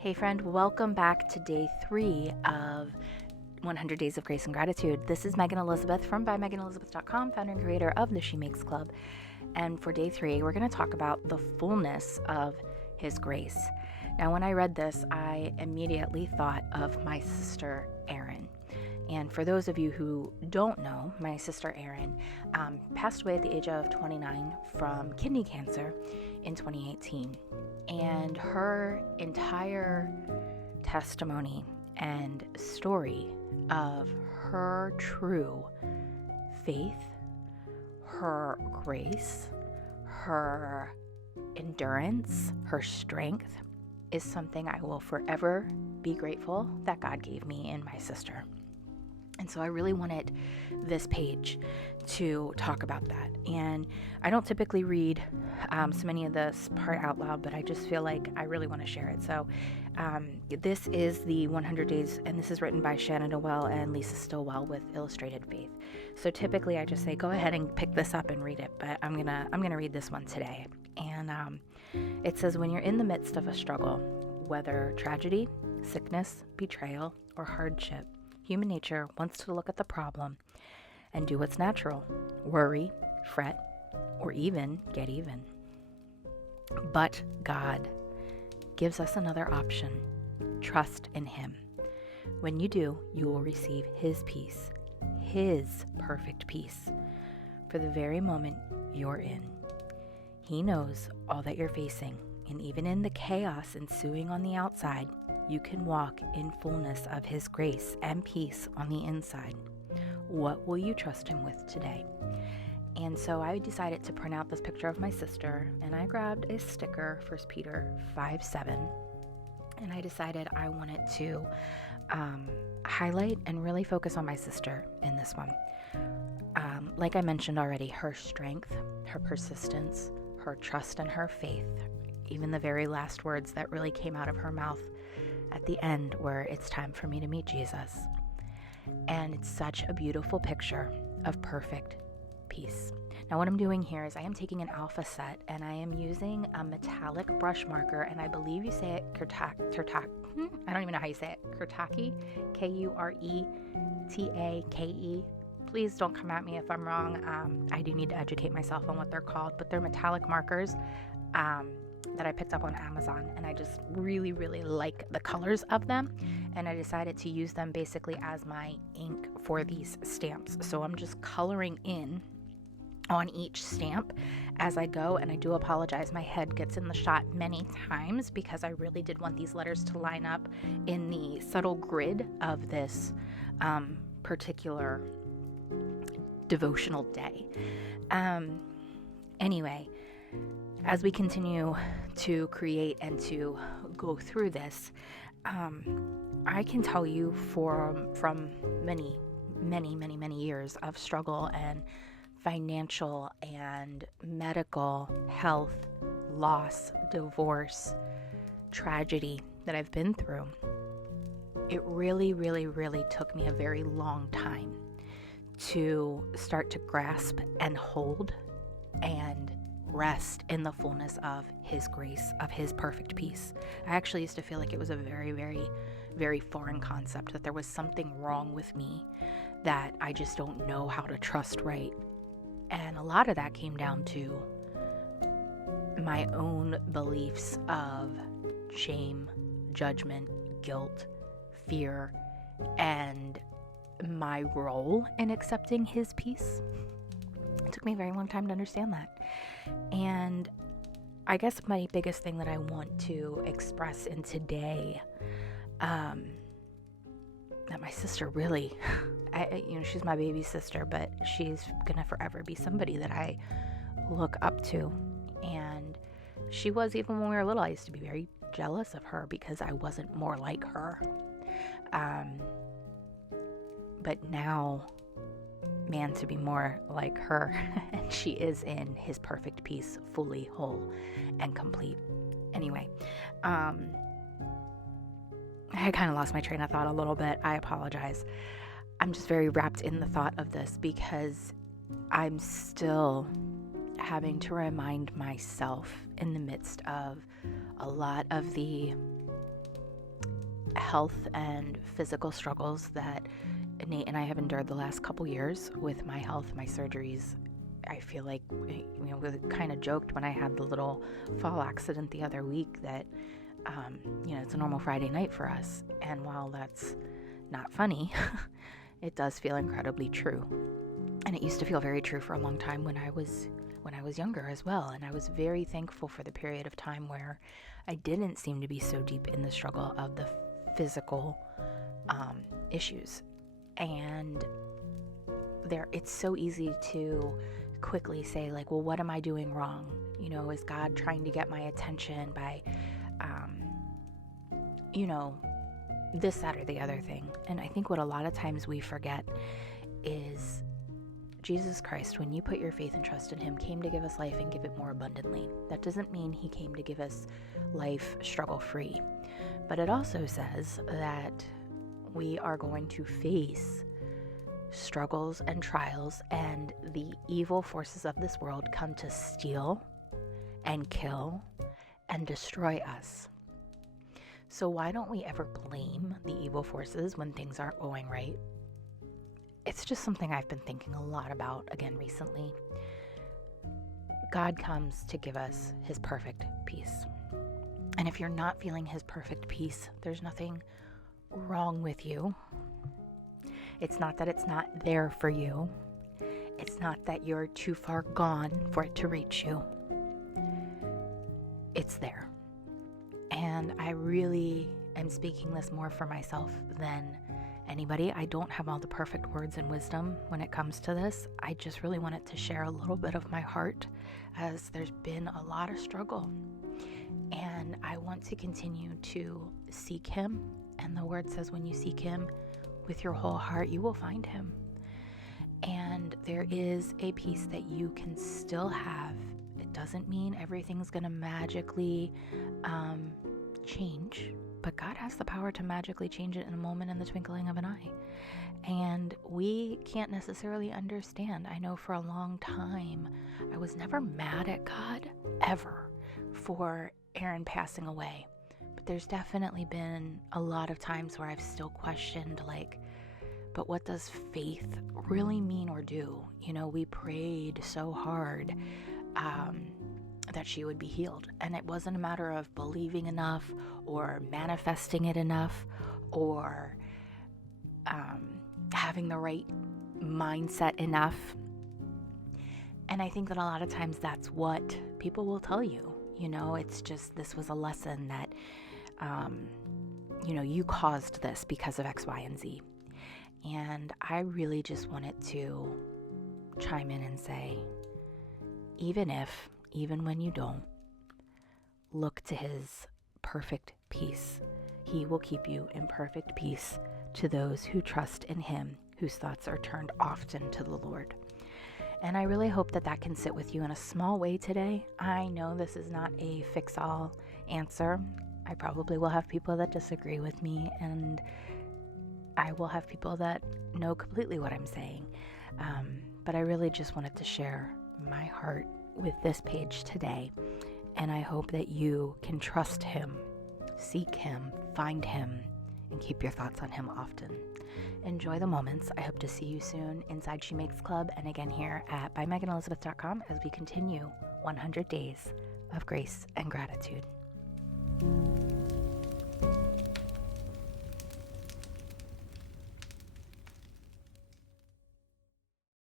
Hey friend, welcome back to day 3 of 100 Days of Grace and Gratitude. This is Megan Elizabeth from bymeganelizabeth.com, founder and creator of the She Makes Club. And for day 3, we're going to talk about the fullness of His grace. Now, when I read this, I immediately thought of my sister Erin. And for those of you who don't know, my sister Erin passed away at the age of 29 from kidney cancer in 2018. And her entire testimony and story of her true faith, her grace, her endurance, her strength is something I will forever be grateful that God gave me in my sister. And so I really wanted this page to talk about that. And I don't typically read so many of this part out loud, but I just feel like I really want to share it. So this is the 100 Days, and this is written by Shannon Dowell and Lisa Stillwell with Illustrated Faith. So typically I just say, go ahead and pick this up and read it, but I'm gonna read this one today. And it says, when you're in the midst of a struggle, whether tragedy, sickness, betrayal, or hardship, human nature wants to look at the problem and do what's natural, worry, fret, or even get even. But God gives us another option. Trust in Him. When you do, you will receive His peace, His perfect peace, for the very moment you're in. He knows all that you're facing, and even in the chaos ensuing on the outside, you can walk in fullness of His grace and peace on the inside. What will you trust Him with today? And so I decided to print out this picture of my sister, and I grabbed a sticker, 1 Peter 5:7, and I decided I wanted to highlight and really focus on my sister in this one. Like I mentioned already, her strength, her persistence, her trust and her faith, even the very last words that really came out of her mouth at the end were, "It's time for me to meet Jesus." And it's such a beautiful picture of perfect peace. Now what I'm doing here is I am taking an alpha set and I am using a metallic brush marker, and I believe you say it I don't even know how you say it. Kurtake, Kuretake. Please don't come at me if I'm wrong. I do need to educate myself on what they're called, but they're metallic markers that I picked up on Amazon, and I just really, really like the colors of them, and I decided to use them basically as my ink for these stamps. So I'm just coloring in on each stamp as I go, and I do apologize, my head gets in the shot many times because I really did want these letters to line up in the subtle grid of this particular devotional day. Anyway, as we continue to create and to go through this, I can tell you from many years of struggle and financial and medical, health, loss, divorce, tragedy that I've been through, it really, really, really took me a very long time to start to grasp and hold and rest in the fullness of His grace, of His perfect peace. I actually used to feel like it was a very, very, very foreign concept, that there was something wrong with me, that I just don't know how to trust right. And a lot of that came down to my own beliefs of shame, judgment, guilt, fear, and my role in accepting His peace. It took me a very long time to understand that. And I guess my biggest thing that I want to express in today, that my sister really, she's my baby sister, but she's gonna forever be somebody that I look up to. And she was, even when we were little, I used to be very jealous of her because I wasn't more like her. But now, man, to be more like her, and she is in His perfect peace, fully whole and complete. Anyway, I kind of lost my train of thought a little bit. I apologize. I'm just very wrapped in the thought of this because I'm still having to remind myself in the midst of a lot of the health and physical struggles that Nate and I have endured the last couple years with my health, my surgeries. I feel like, we kind of joked when I had the little fall accident the other week that, it's a normal Friday night for us. And while that's not funny, it does feel incredibly true. And it used to feel very true for a long time when I was younger as well. And I was very thankful for the period of time where I didn't seem to be so deep in the struggle of the physical issues. And it's so easy to quickly say, like, well, what am I doing wrong? Is God trying to get my attention by, this, that, or the other thing? And I think what a lot of times we forget is Jesus Christ, when you put your faith and trust in him, came to give us life and give it more abundantly. That doesn't mean he came to give us life struggle-free. But it also says that we are going to face struggles and trials, and the evil forces of this world come to steal and kill and destroy us. So why don't we ever blame the evil forces when things aren't going right? It's just something I've been thinking a lot about again recently. God comes to give us his perfect peace. And if you're not feeling his perfect peace, there's nothing wrong with you. It's not that it's not there for you. It's not that you're too far gone for it to reach you. It's there. And I really am speaking this more for myself than anybody. I don't have all the perfect words and wisdom when it comes to this. I just really wanted to share a little bit of my heart, as there's been a lot of struggle. And I want to continue to seek him. And the word says when you seek him with your whole heart, you will find him. And there is a peace that you can still have. It doesn't mean everything's going to magically change, but God has the power to magically change it in a moment, in the twinkling of an eye. And we can't necessarily understand. I know for a long time, I was never mad at God, ever, for Erin passing away. But there's definitely been a lot of times where I've still questioned, but what does faith really mean or do? We prayed so hard that she would be healed. And it wasn't a matter of believing enough or manifesting it enough or having the right mindset enough. And I think that a lot of times that's what people will tell you. It's just, this was a lesson that, you caused this because of X, Y, and Z. And I really just wanted to chime in and say, even when you don't, look to his perfect peace. He will keep you in perfect peace to those who trust in him, whose thoughts are turned often to the Lord. And I really hope that can sit with you in a small way today. I know this is not a fix-all answer. I probably will have people that disagree with me, and I will have people that know completely what I'm saying. But I really just wanted to share my heart with this page today. And I hope that you can trust him, seek him, find him, and keep your thoughts on him often. Enjoy the moments. I hope to see you soon inside She Makes Club, and again here at bymeganelizabeth.com as we continue 100 Days of Grace and Gratitude.